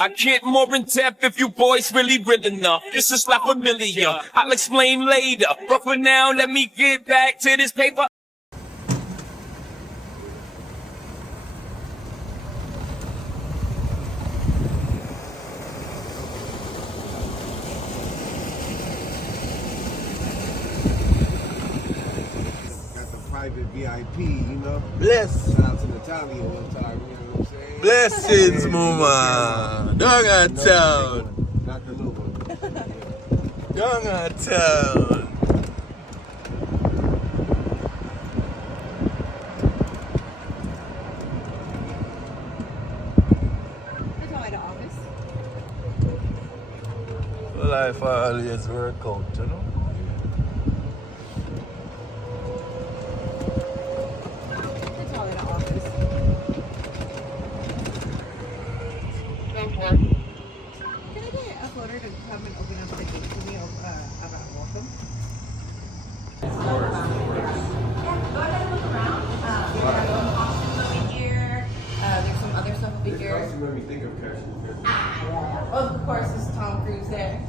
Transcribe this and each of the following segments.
I get more in depth if you boys really real enough. This is not familiar. I'll explain later. But for now, let me get back to this paper. Private VIP, you know. Bless. Shout out to Natalia one time, you know what I'm saying? Blessings, mama. Dog out town. Not the new one. Dog out town. Life always work out, you know. Made me think of Cash and Carry. Of course, there's Tom Cruise there.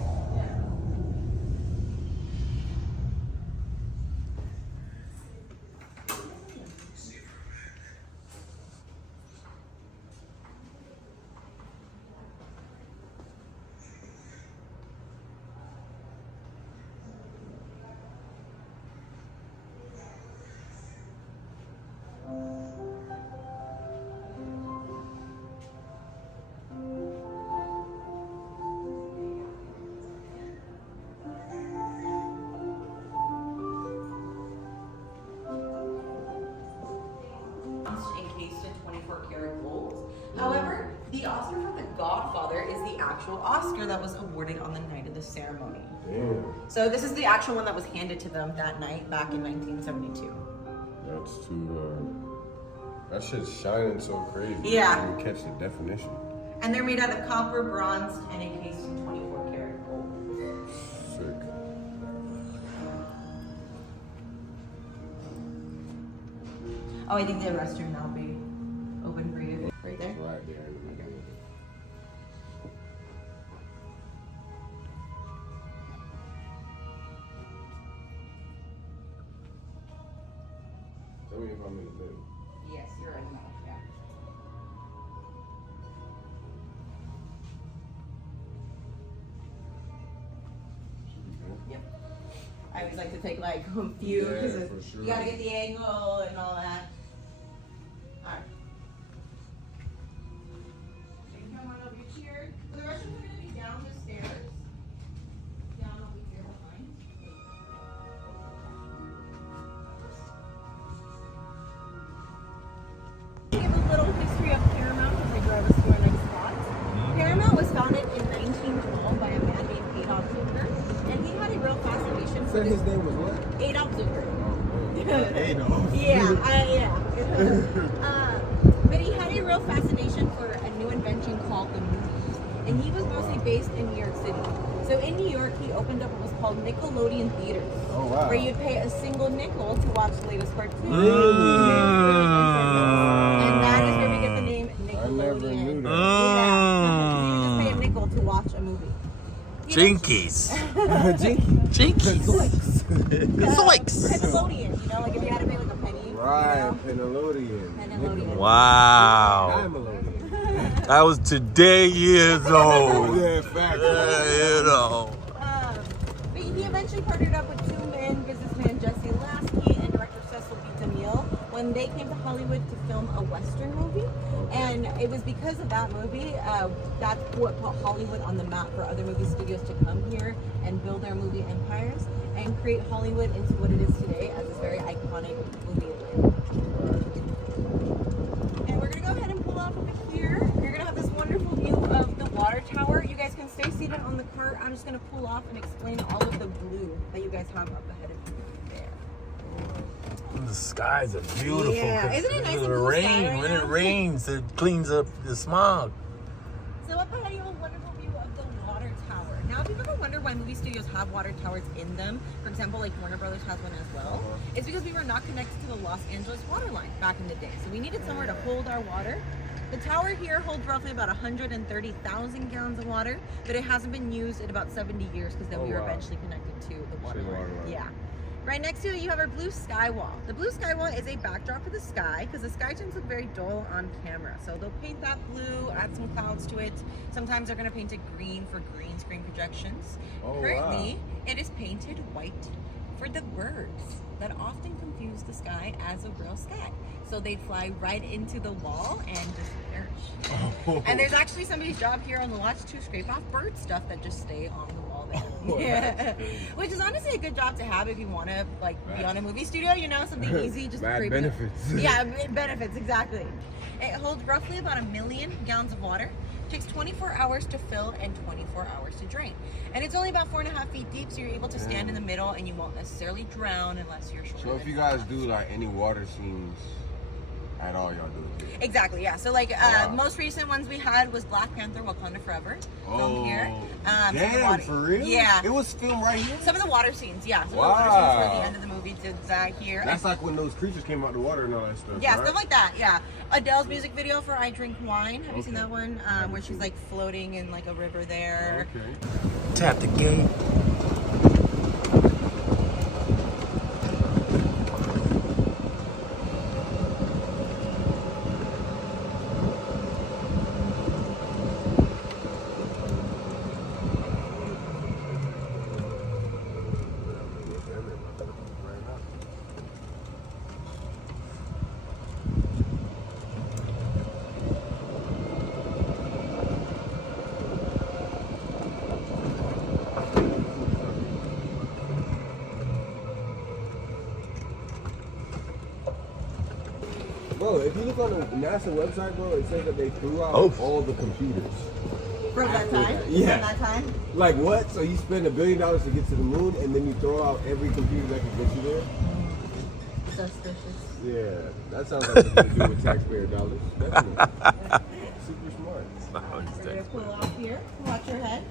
Encased in 24-karat gold. However, the Oscar for The Godfather is the actual Oscar that was awarded on the night of the ceremony. Damn. So this is the actual one that was handed to them that night back in 1972. That's too, that shit's shining so crazy. Yeah. You catch the definition. And they're made out of copper, bronze, and encased in 24-karat gold. Sick. Oh, I think the restroom now will be open for you. Right there? Right there. Tell me if I'm in the middle. Yes, you're in the middle, yeah. Yep. I always like to take like a few Yeah, because for sure. you gotta get the angle and all that. Alright. You can come on over here. The restrooms are gonna be down the stairs. Down over here behind. Give a little history of Paramount as I drive us to our next spot. Paramount was founded in 1912 by a man named Adolph Zukor, and he had a real fascination for Said his name was what? Adolph Zukor. Adolph. But he had a real fascination for a new invention called the movies, and he was mostly based in New York City. So in New York, he opened up what was called Nickelodeon theaters, Oh, wow. where you'd pay a single nickel to watch the latest cartoon. Really? And that is where we get the name Nickelodeon. I never knew that. Yeah, you would just pay a nickel to watch a movie. Jinkies. Jinkies. Zoinks. Nickelodeon, you know, like if you had to pay like a penny. Right, You know? Nickelodeon. Nickelodeon. Wow. Nickelodeon. I was today years old. Yeah, fact. You know. But he eventually partnered up with two men, businessman Jesse Lasky and director Cecil B. DeMille, when they came to Hollywood to film a Western movie. And it was because of that movie, that's what put Hollywood on the map for other movie studios to come here and build their movie empires and create Hollywood into what it is today as this very iconic movie land. And we're gonna go ahead and pull off over here. You're gonna have this wonderful view of the water tower. You guys can stay seated on the cart. I'm just gonna pull off and explain all of the blue that you guys have up ahead of you there. The skies are beautiful. Yeah, isn't it nice and The blue rain, sky right when now? it rains, it cleans up the smog. So up ahead you have a wonderful view of the water tower. Now, if you've ever wondered why movie studios have water towers in them, for example, like Warner Brothers has one as well, it's because we were not connected to the Los Angeles water line back in the day. So we needed somewhere to hold our water The tower here holds roughly about 130,000 gallons of water, but it hasn't been used in about 70 years because then we were eventually connected to the water line. Yeah. Right next to it, you have our blue sky wall. The blue sky wall is a backdrop for the sky because the sky tends to look very dull on camera. So they'll paint that blue, add some clouds to it. Sometimes they're going to paint it green for green screen projections. Currently, it is painted white for the birds that often confuse the sky as a real sky. So they fly right into the wall and just perish. And there's actually somebody's job here on the watch to scrape off bird stuff that just stay on the wall there. Yeah. Which is honestly a good job to have if you want to like be on a movie studio, you know, something easy, just Bad benefits. Yeah, benefits, exactly. It holds roughly about 1 million gallons of water. It takes 24 hours to fill and 24 hours to drain. And it's only about 4.5 feet deep, so you're able to stand in the middle and you won't necessarily drown unless you're short. So if you guys do like any water scenes at all, y'all do it. Exactly, yeah. So like most recent ones we had was Black Panther: Wakanda Forever, filmed here. Damn, for real? Yeah. It was filmed right here? Some of the water scenes, yeah. Some of the water scenes for the end of the movie did that here. That's like when those creatures came out of the water and all that stuff. Yeah, right? stuff like that, yeah. Adele's music video for I Drink Wine. Have you seen that one? Where she's like floating in like a river there. Okay. Tap the gate. Bro, if you look on the NASA website, bro, it says that they threw out all the computers. From that time? Yeah. From that time? Like what? So you spend $1 billion to get to the moon, and then you throw out every computer that can get you there? Suspicious. Yeah, that sounds like something to do with taxpayer dollars. Definitely. Super smart. We're going to pull off here. Watch your head.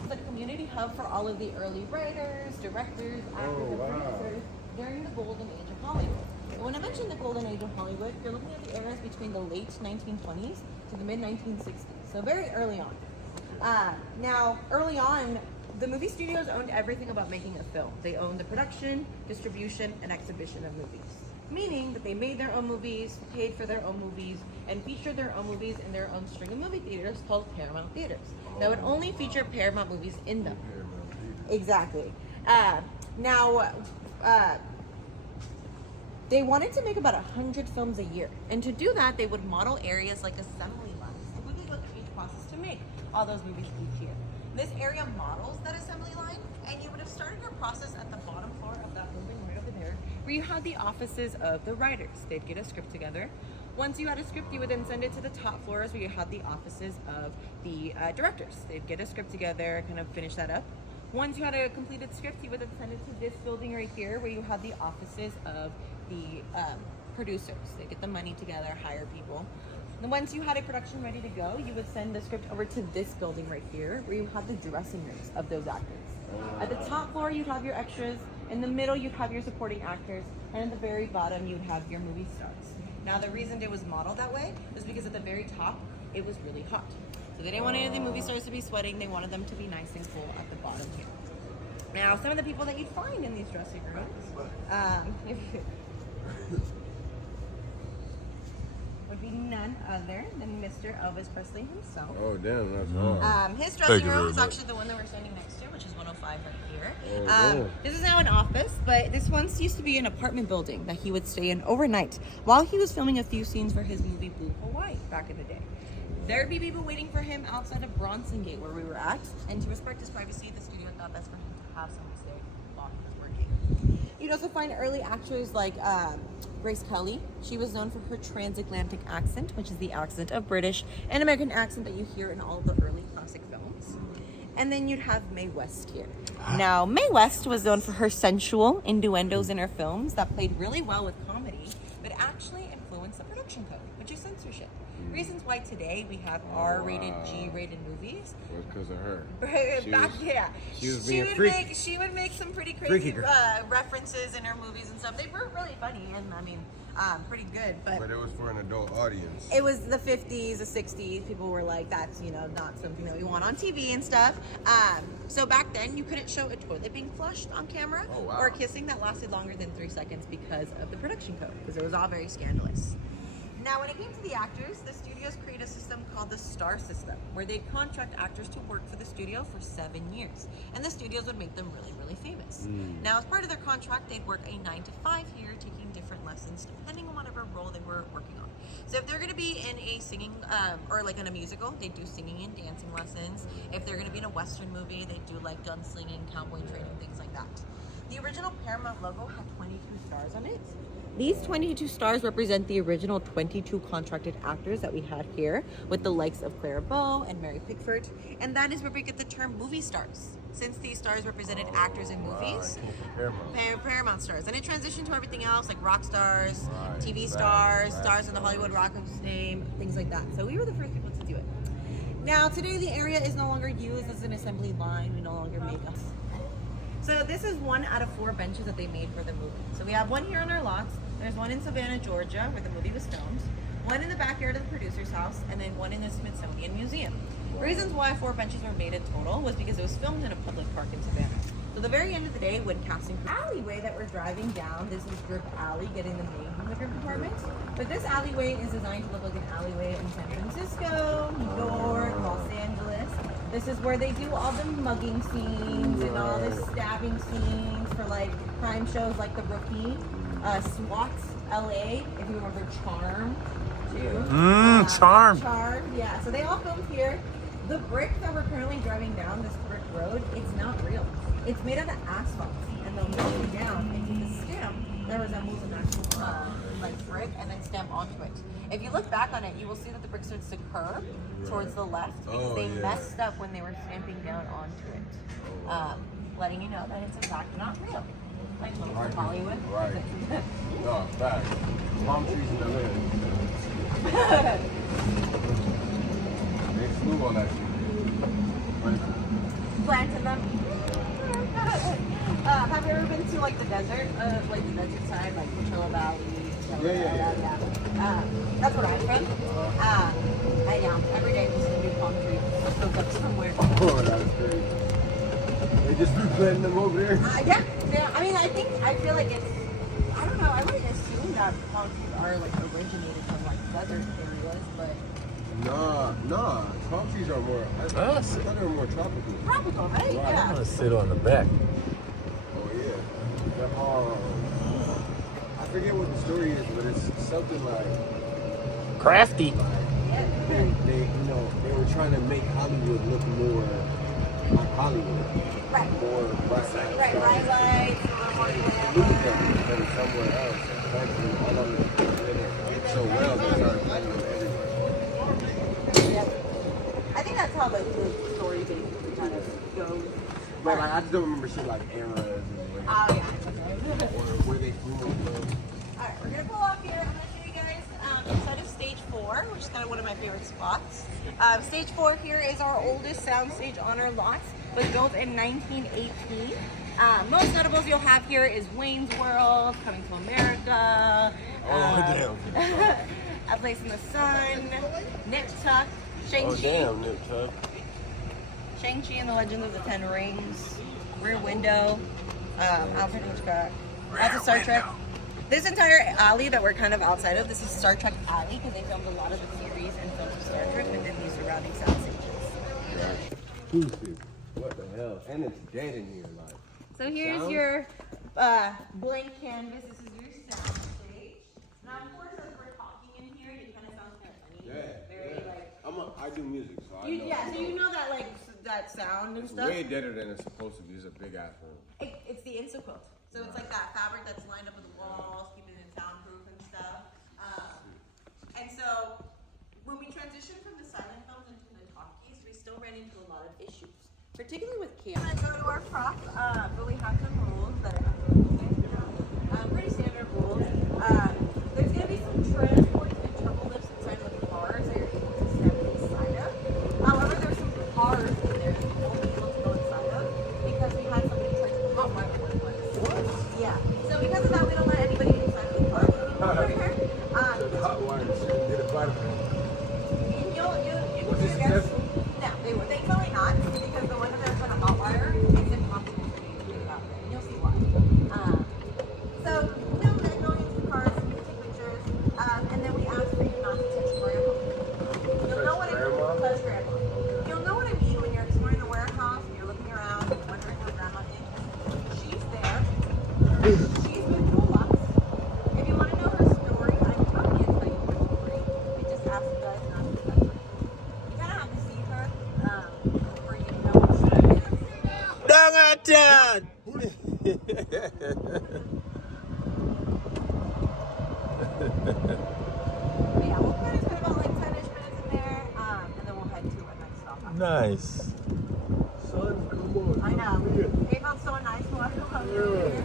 It's like a community hub for all of the early writers, directors, actors, and producers during the golden age of Hollywood. And when I mention the golden age of Hollywood, you're looking at the eras between the late 1920s to the mid 1960s. So very early on. Now, early on, the movie studios owned everything about making a film. They owned the production, distribution, and exhibition of movies. Meaning that they made their own movies, paid for their own movies, and featured their own movies in their own string of movie theaters called Paramount Theaters. That would only feature Paramount movies in them. Exactly. They wanted to make about 100 films a year. And to do that, they would model areas like assembly lines. Typically go through each process to make all those movies each year. This area models that assembly line, and you would have started your process at the bottom floor of that building right over there, where you had the offices of the writers. They'd get a script together. Once you had a script, you would then send it to the top floors where you had the offices of the directors. They'd get a script together, kind of finish that up. Once you had a completed script, you would then send it to this building right here where you had the offices of the producers. They get the money together, hire people. And once you had a production ready to go, you would send the script over to this building right here where you had the dressing rooms of those actors. At the top floor, you'd have your extras. In the middle, you'd have your supporting actors. And at the very bottom, you'd have your movie stars. Now, the reason it was modeled that way was because at the very top, it was really hot. So they didn't want any of the movie stars to be sweating. They wanted them to be nice and cool at the bottom here. Now, some of the people that you'd find in these dressing rooms would be none other than Mr. Elvis Presley himself. Oh, damn, that's hard. His dressing room is actually the one that we're standing next to, which is 105 right here. Oh, this is now an office, but this once used to be an apartment building that he would stay in overnight while he was filming a few scenes for his movie Blue Hawaii back in the day. There'd be people waiting for him outside of Bronson Gate where we were at, and to respect his privacy, the studio thought best for him to have someone stay while he was working. You'd also find early actors like Grace Kelly. She was known for her transatlantic accent, which is the accent of British and American accent that you hear in all of the early classic films. And then you'd have Mae West here. Now, Mae West was known for her sensual innuendos in her films that played really well with comedy, but actually influenced the production code, which is censorship. Reasons why today we have R-rated, G-rated movies. It was because of her. She was being freaky. She would make some pretty Freaky crazy girl. references in her movies and stuff. They were really funny and I mean, pretty good. But it was for an adult audience. It was the 50s, the 60s. People were like, that's, you know, not something that we want on TV and stuff. So back then, you couldn't show a toilet being flushed on camera or kissing that lasted longer than 3 seconds because of the production code, because it was all very scandalous. Now, when it came to the actors, the studios created a system called the STAR system, where they'd contract actors to work for the studio for 7 years. And the studios would make them really, really famous. Now, as part of their contract, they'd work a 9 to 5 year, taking different lessons depending on whatever role they were working on. So if they're going to be in a singing or like in a musical, they do singing and dancing lessons. If they're going to be in a Western movie, they do like gunslinging, cowboy training, things like that. The original Paramount logo had 22 stars on it. These 22 stars represent the original 22 contracted actors that we had here, with the likes of Clara Bow and Mary Pickford, and that is where we get the term movie stars, since these stars represented actors in movies. Paramount stars, and it transitioned to everything else like rock stars, TV stars, stars in the Hollywood Rock of Fame, things like that. So we were the first people to do it. Now today the area is no longer used as an assembly line. We no longer make us. So this is 1 out of 4 benches that they made for the movie. So we have one here on our lots. There's one in Savannah, Georgia, where the movie was filmed. One in the backyard of the producer's house, and then one in the Smithsonian Museum. Reasons why 4 benches were made in total was because it was filmed in a public park in Savannah. So the very end of the day, when casting alleyway that we're driving down, this is Grip Alley, getting the name from the Grip Department. But this alleyway is designed to look like an alleyway in San Francisco, New York, Los Angeles. This is where they do all the mugging scenes and all the stabbing scenes for like crime shows like The Rookie, SWAT, LA, if you remember Charmed too. Charmed. Charmed, yeah. So they all filmed here. The brick that we're currently driving down, this brick road, it's not real. It's made out of asphalt, and they'll melt it down into the stem that resembles an actual like brick, and then stamp onto it. If you look back on it, you will see that the brick starts to curve towards the left because they messed up when they were stamping down onto it, letting you know that it's in fact not real. Like Hollywood. Right. No, fact. Palm trees in the hood. They flew on that shit. Planting them. Have you ever been to like the desert? Like the desert side, like Coachella Valley? Yeah. That's where I'm from. And every day there's a new palm tree that goes up somewhere. Oh, that is crazy. They just be planting them over there? Yeah. I mean, I feel like it's, I don't know, I wouldn't assume that palm trees are like originated from like desert areas, but. Nah. Palm trees are more, I thought they were more tropical. Tropical, right? Yeah. I'm gonna sit on the back. Oh, yeah. I forget what the story is, but it's something like Crafty. they were trying to make Hollywood look more like Hollywood. Right. More Right, lights, more than somewhere else. Thankfully, all of it did so well they started playing them everywhere. Yeah. I think that's how like the story basically kind of goes. But like, I just don't remember shit like eras and Oh yeah. or where they flew from. Alright, we're gonna pull off here. I'm gonna show you guys inside of stage 4, which is kind of one of my favorite spots. Stage 4 here is our oldest soundstage on our lots, was built in 1918. Most notables you'll have here is Wayne's World, Coming to America, A Place in the Sun, Nip Tuck, Shang-Chi. Nip Tuck. Shang-Chi and the Legend of the Ten Rings, Rear Window, Alfred Hitchcock. That's a Star Trek. This entire alley that we're kind of outside of, this is Star Trek Alley because they filmed a lot of the series and films of Star Trek within these surrounding sound stages. What the hell? And it's dead in here, like. So here's your blank canvas. This is your sound stage. Now, of course, as we're talking in here, it kind of sounds kind of funny. Very like. I do music, so I know. Yeah, so you know that like that sound and It's stuff. way deader than it's supposed to be. It's a big ass room. It's the Insta-quilt. So it's like that fabric that's lined up with the walls, keeping it soundproof and stuff. And so when we transitioned from the silent films into the talkies, we still ran into a lot of issues, particularly with cameras. We're gonna go to our prop, but we have some rules that I have to look at. Pretty standard rules. There's gonna be some transport and turbo lifts inside of the cars that you're Dad! Yeah, we'll probably spend about like 10-ish minutes in there, and then we'll head to our next stop. Nice. Son, come on. I know. Come here. It felt so nice walking along Yeah. here.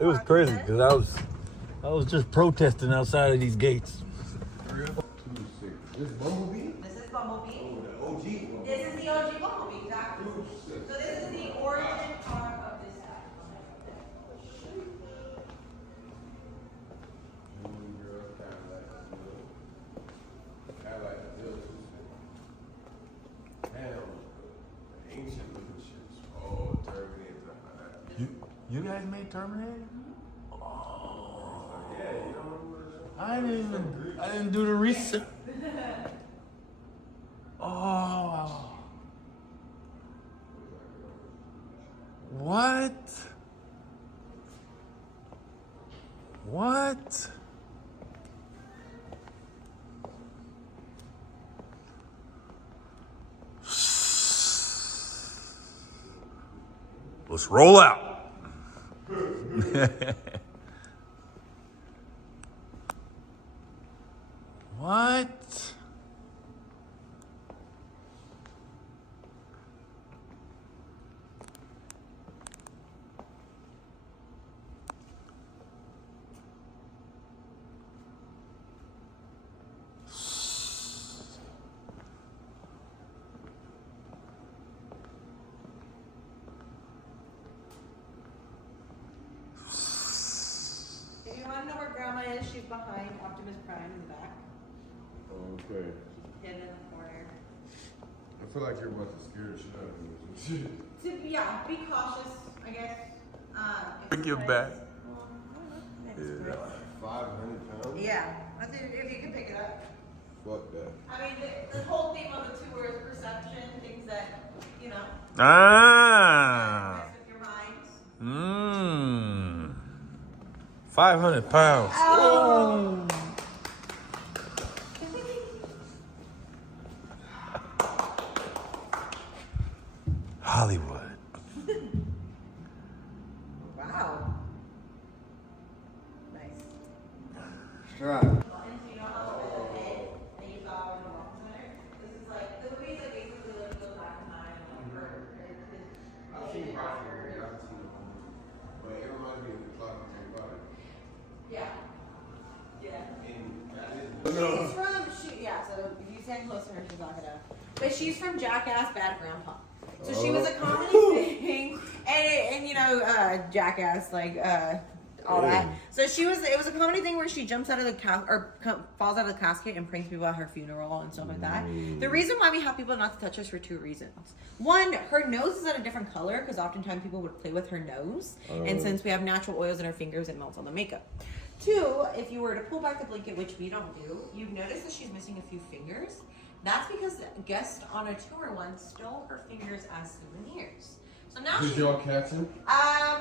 It was crazy because I was just protesting outside of these gates. 3-2-6. This Bumblebee? This is Bumblebee. Oh, the OG one. This is the OG Bumblebee, exactly. So this is the origin car of this act. Girl, Cadillac, Damn, ancient looking shit. Oh, Terminator. You guys made Terminator? Yeah, you don't remember that? I didn't do the research. Oh. What? What? Let's roll out. What? If you want to know where Grandma is, she's behind Optimus Prime in the back. Okay. Hidden in the corner. I feel like you're about to scare the shit out of me. Yeah, be cautious, I guess. Bring your back. Yeah. 500 pounds? Yeah, I think if you can pick it up. Fuck that. I mean, the whole theme of the tour is perception, things that, you know, Ah. mess with your mind. Mmm. 500 pounds. Oh. Hollywood. Wow. Nice. Right. And so you know how the head that you saw in the Welcome Center? This is like, the movies that basically like go back in time, like for I've seen parts of it. I haven't seen the whole movie. But it reminds me of the clock and Harry Potter. Yeah. Yeah. And that is She's from, so if you stand close to her, she's not gonna. But she's from Jackass Bad Grandpa. So she was a comedy thing, and you know, Jackass, like, all that. So it was a comedy thing where she jumps out of the falls out of the casket and pranks people at her funeral and stuff like that. The reason why we have people not to touch us for 2 reasons. One, her nose is at a different color because oftentimes people would play with her nose, and since we have natural oils in her fingers, it melts on the makeup. 2, if you were to pull back the blanket, which we don't do, you'd notice that she's missing a few fingers. That's because a guest on a tour once stole her fingers as souvenirs. So now Did y'all catch him? I'm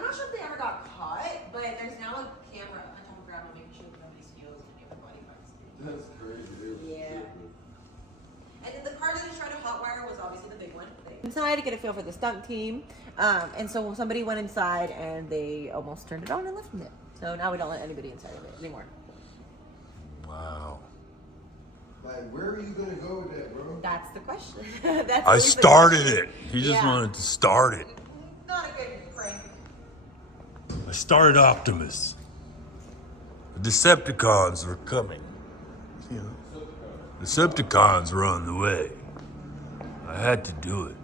not sure if they ever got caught, but there's now a camera on top of Grandma making sure that nobody steals and everybody finds it. That's crazy. Yeah. And then the car that they tried to hotwire was obviously the big one. Inside to get a feel for the stunt team, and so somebody went inside and they almost turned it on and left it. So now we don't let anybody inside of it anymore. Wow. Like, where are you gonna go with that, bro? That's the question. That's I always the started question. it. He just Yeah. wanted to start it. Not a good prank. I started Optimus. The Decepticons were coming. You know, Decepticons were on the way. I had to do it.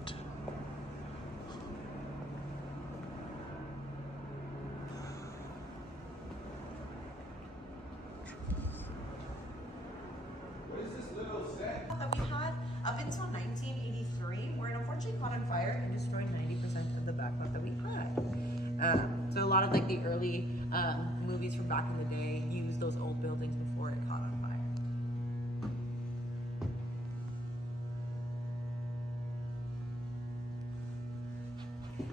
That we had up until 1983, where it unfortunately caught on fire and destroyed 90% of the backlot that we had. So a lot of like the early movies from back in the day used those old buildings before it caught on fire.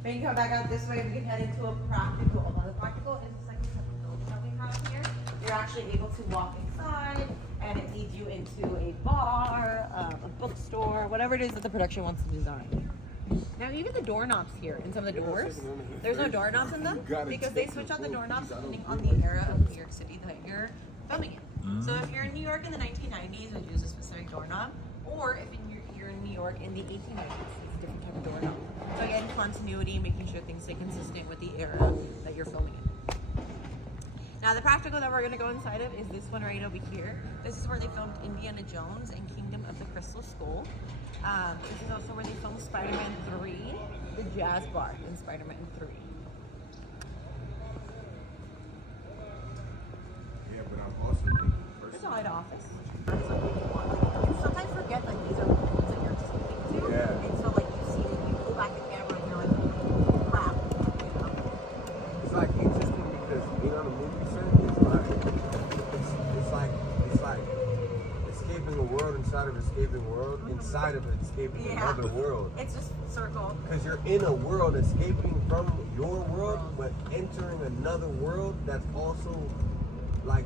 Then you come back out this way, we can head into a practical. Although the practical is just like something house here. You're actually able to walk inside, and it leads you into a bar, a bookstore, whatever it is that the production wants to design. Now, even the doorknobs here in some of the doors, there's no doorknobs in them because they switch out the doorknobs depending on the era of New York City that you're filming in. So if you're in New York in the 1990s, it use a specific doorknob, or if you're in New York in the 1890s, it's a different type of doorknob. So again, continuity, making sure things stay consistent with the era that you're filming in. Now the practical that we're going to go inside of is this one right over here. This is where they filmed Indiana Jones and Kingdom of the Crystal Skull. This is also where they filmed Spider-Man 3, the jazz bar in Spider-Man 3. Yeah, but I'm also thinking There's a light office. You sometimes forget like these are the rooms that you're speaking to. Yeah. And so like you see it, you pull back the camera and you're like, crap. You know? it's like interesting because being on a movie set is like escaping a world inside of escaping world inside of escaping another world. It's just circle. Because you're in a world escaping from your world, but entering another world that's also like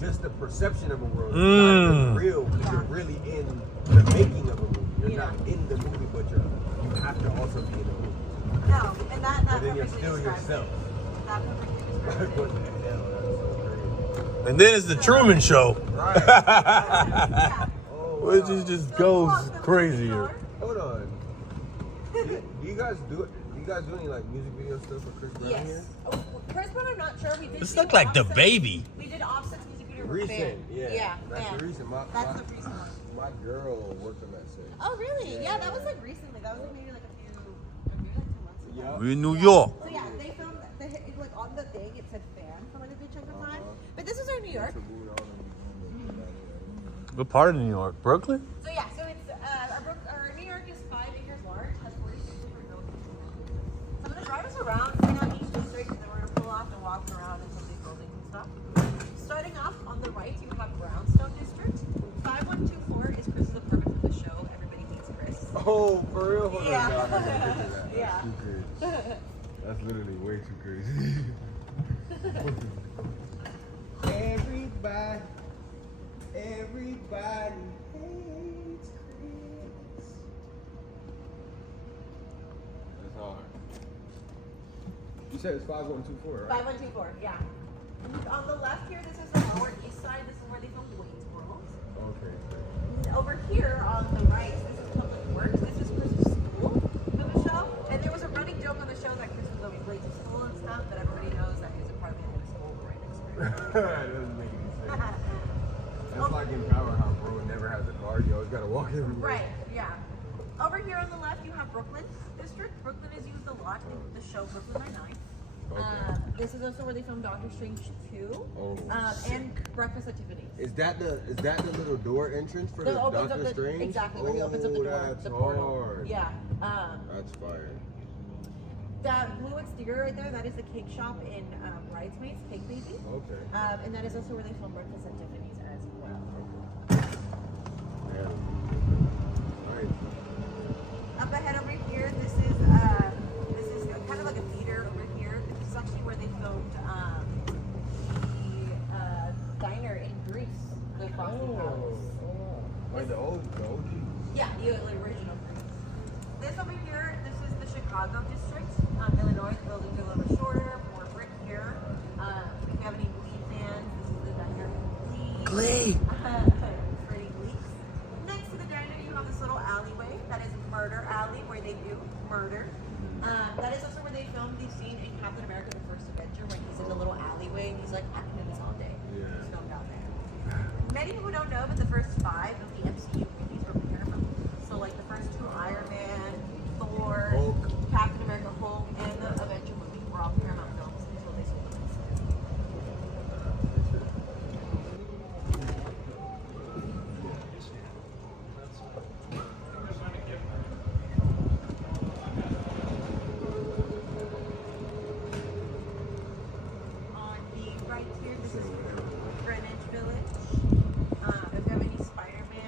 just a perception of a world. It's not even real because you're really in the making of a movie. You're not in the movie, but you have to also be in the movie. No, and that But then you're perfectly still describes yourself. it. That perfectly describes Like, it. what the hell? That's so crazy. And then it's the Truman Show, Right. Yeah. Oh, which wow. is just goes crazier. Hold on. Do you guys do any like music video stuff for Chris Brown Yes. here? Oh, Chris Brown, I'm not sure. We did. This do looked like the Offset's- baby. We did Offset's music video. with Recent, Fan. yeah. That's Fan. the recent. That's the recent one. My girl worked on that set. Oh really? Yeah, that was Yeah. like recently. That was like maybe like maybe like 2 months ago. Yeah. We're in New York. So yeah, they filmed like on the thing it said Fan for like a good chunk of time. But this is our New York. What part of New York? Brooklyn? So yeah, so it's our New York is 5 acres large, has 46 different buildings. So I'm gonna drive us around, bring out each district, and then we're gonna pull off and walk around in some of these buildings and stuff. Starting off on the right, you have Brownstone District. 5124 is Chris is the permit for the show. Everybody hates Chris. Oh, for real? Hold on, Yeah. no, I gotta look at that. Yeah. That's too crazy. That's literally way too crazy. Everybody hates Chris. That's hard. You said it's 5124, right? 5124, yeah. On the left here, this is the Lower East Side. This is where they filmed Wayne's World. Okay. Over here on the right, this is Public Works. This is Chris's school for the show. And there was a running joke on the show that Chris was always late to school and stuff, but everybody knows that his apartment and his school were right next to it. That doesn't make any sense. That's like in Power how bro never has a car. You always gotta walk everywhere. Right, yeah. Over here on the left, you have Brooklyn District. Brooklyn is used a lot in the show Brooklyn Nine-Nine. Okay. This is also where they filmed Doctor Strange 2 Oh, and Breakfast at Tiffany's. Is that the little door entrance for the That opens up Doctor Strange? exactly where he opens up the door, That's the portal. hard. Yeah. That's fire. That blue exterior right there, that is the cake shop in Bridesmaids, Cake Baby. Okay. And that is also where they film Breakfast at Tiffany's as well. Yeah. Nice. Up ahead over here, this is kind of like a theater over here. This is actually where they filmed the diner in Greece, the Frosty Palace. Like the OG. Yeah, the original Greece. This over here, this is the Chicago district, Illinois. The buildings are a little bit shorter, more brick here. If you have any Glee fans, this is the diner. Glee. Pretty Gleeks. Next to the diner, you have this little alleyway. That is Murder Alley, where they do murder. That is also where they filmed the scene in Captain America: The First Avenger, when he's in the little alleyway and he's like acting in this all day. Yeah. It's filmed down there. Many people don't know, but the first 5 of the MCU movies were Paramount. So like the first 2 Iron Man, Thor, Hulk. Captain America, Hulk, and the Avenger movie were all Paramount films until they sold them. On the right here, this is Greenwich Village. If you have any Spider-Man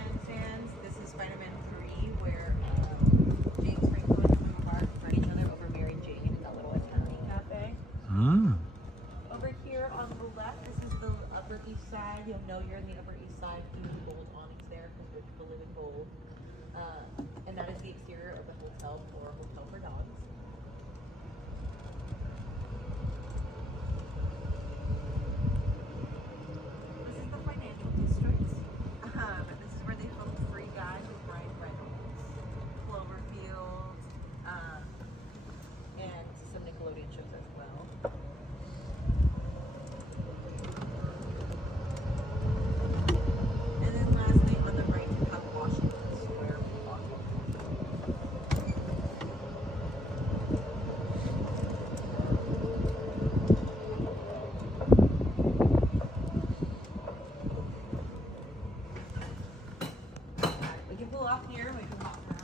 pull off here. We can walk around.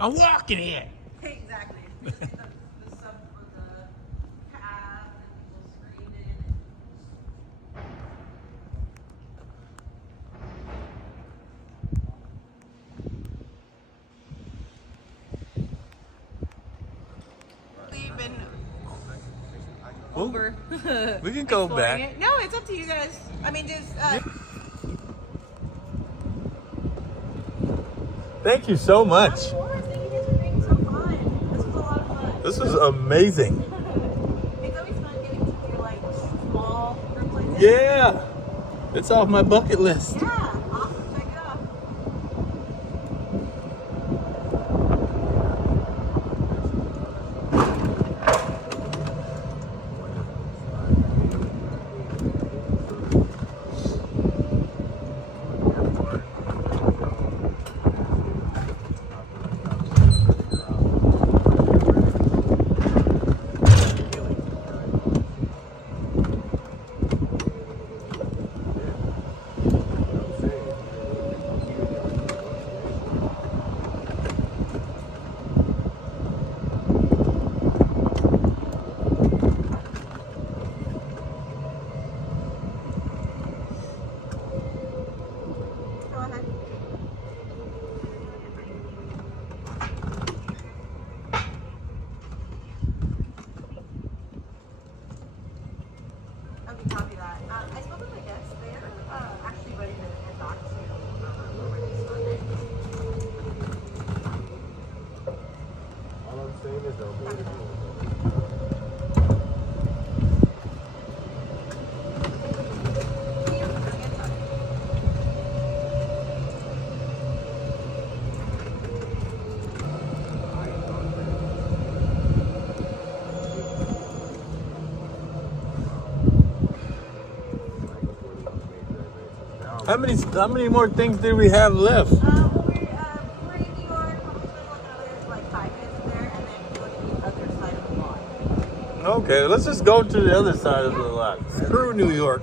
I'm walking here. Exactly. You see the sub or the path and people screaming. We've been over. We can go exploring back. it. No, it's up to you guys. I mean, just. Thank you so much. Of course, thank you guys for being so fun. This was a lot of fun. This is amazing. It's always fun getting to do like small group like this. Yeah. It's off my bucket list. Yeah, awesome. Check it out. Go ahead. Okay, copy that. I spoke with my guests. They're actually ready to head back to where they started. All I'm saying is though, How many more things do we have left? Well, we're in New York. We'll spend like another like 5 minutes there, and then go to the other side of the lot. Okay, let's just go to the other side of the lot. Screw New York.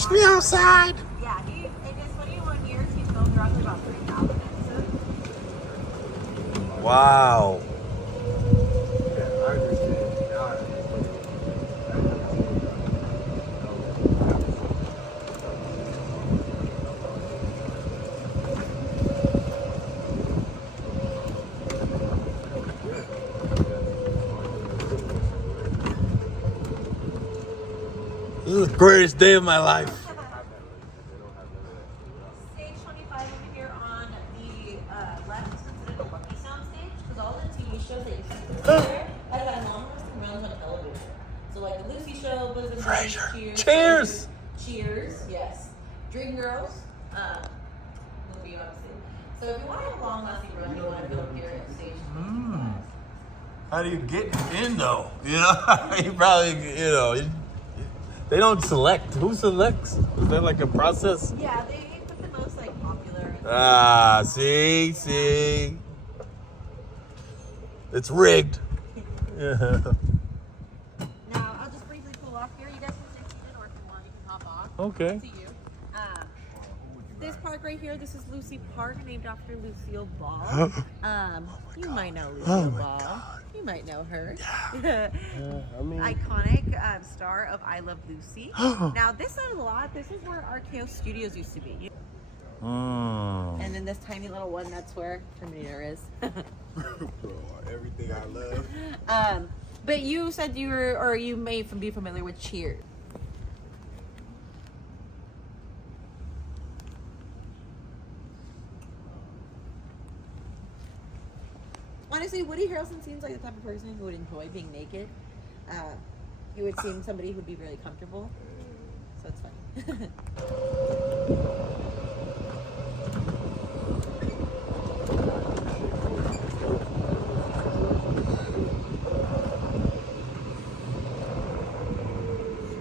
catch me outside. Yeah, in his 21 years, he's filmed roughly about 3,000 episodes. Wow. Yeah, I understand. This is the greatest day of my life. Stage 25 over here on the left is considered a lucky sound stage because all the TV shows that you see there had an enormous runs on an elevator. So like the Lucy Show, Bosom Buddies, Cheers. Cheers, yes. Dreamgirls, movie obviously. So if you want to have a long lasting run, you want to go here at stage 25. How do you get in though? You know, you probably, they don't select. Who selects? Is there like a process? Yeah, they put the most like popular. Ah, see? It's rigged. Yeah. Now, I'll just briefly pull off here. You guys can stay seated, or if you want, you can hop off. Okay. Up to you. This park right here, this is Lucy Park, named after Lucille Ball. You might know Lucille Ball. God. You might know her. I mean, Iconic star of I Love Lucy. Now, this is a lot. This is where RKO Studios used to be. And then this tiny little one, that's where Terminator is. everything I love. But you said you were, or you may be familiar with Cheers. Honestly, Woody Harrelson seems like the type of person who would enjoy being naked. He would seem somebody who would be really comfortable. So it's funny.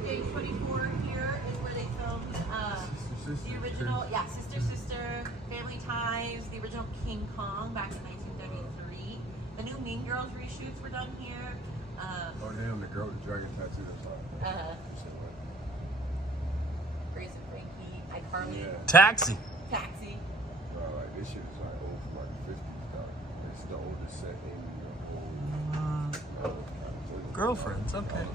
Stage 24 here is where they filmed the original, Sister, Family Ties, the original King Kong back in 1973. The new Mean Girls reshoots were done here. Oh damn, the girl with the dragon tattoo. Grace and Frankie, iCarly, Taxi. Taxi. Like this shit is like old from like the 50s. It's the oldest set in the whole. Girlfriends, okay.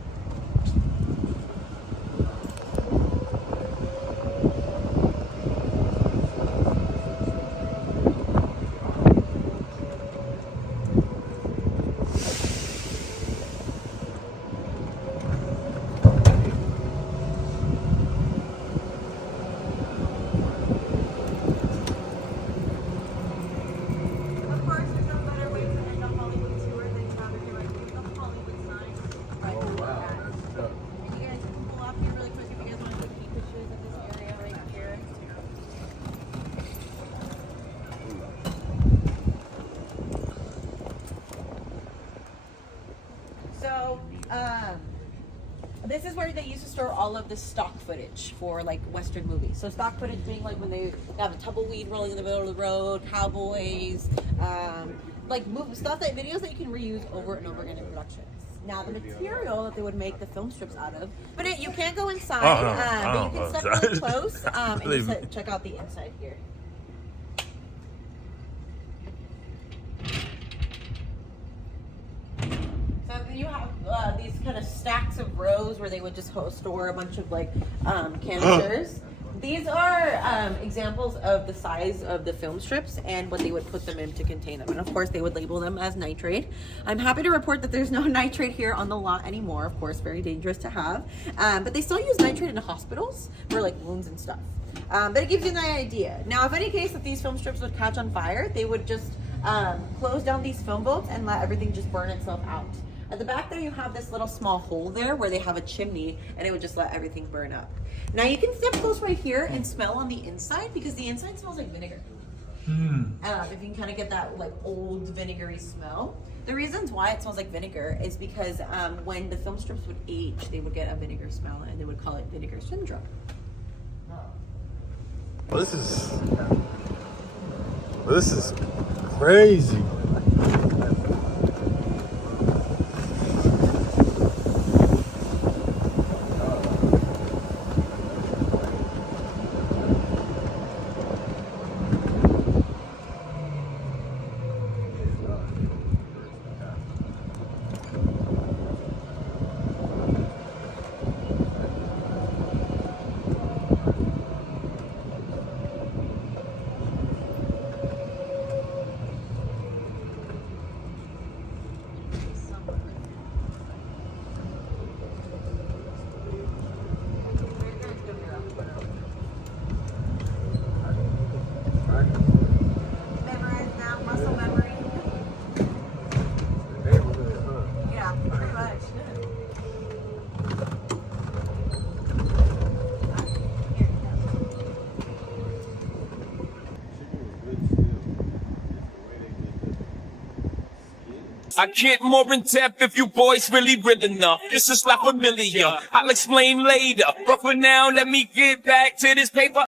Of course, there's no better way to end a Hollywood tour than to have it here with the Hollywood sign. Right Oh before wow, that. that's tough. And you guys can pull off here really quick if you guys want to take pictures of this area right here. So, this is where they used to store all of the stock footage for like Western movies. So stock footage being like when they have a tumbleweed rolling in the middle of the road, cowboys, like stuff videos that you can reuse over and over again in productions. Now the material that they would make the film strips out of, but you can't go inside, but you can step really close and just check out the inside here. So you have these kind of stacks of rows where they would just store a bunch of like canisters. These are examples of the size of the film strips and what they would put them in to contain them. And of course, they would label them as nitrate. I'm happy to report that there's no nitrate here on the lot anymore. Of course, very dangerous to have. But they still use nitrate in hospitals for like wounds and stuff. But it gives you an idea. Now, if any case that these film strips would catch on fire, they would just close down these film bolts and let everything just burn itself out. At the back there, you have this little small hole there where they have a chimney, and it would just let everything burn up. Now you can step close right here and smell on the inside because the inside smells like vinegar. If you can kind of get that like old vinegary smell. The reasons why it smells like vinegar is because when the film strips would age, they would get a vinegar smell, and they would call it vinegar syndrome. Well, this is crazy. I get more in depth if you boys really real enough. This is like familiar. I'll explain later. But for now, let me get back to this paper.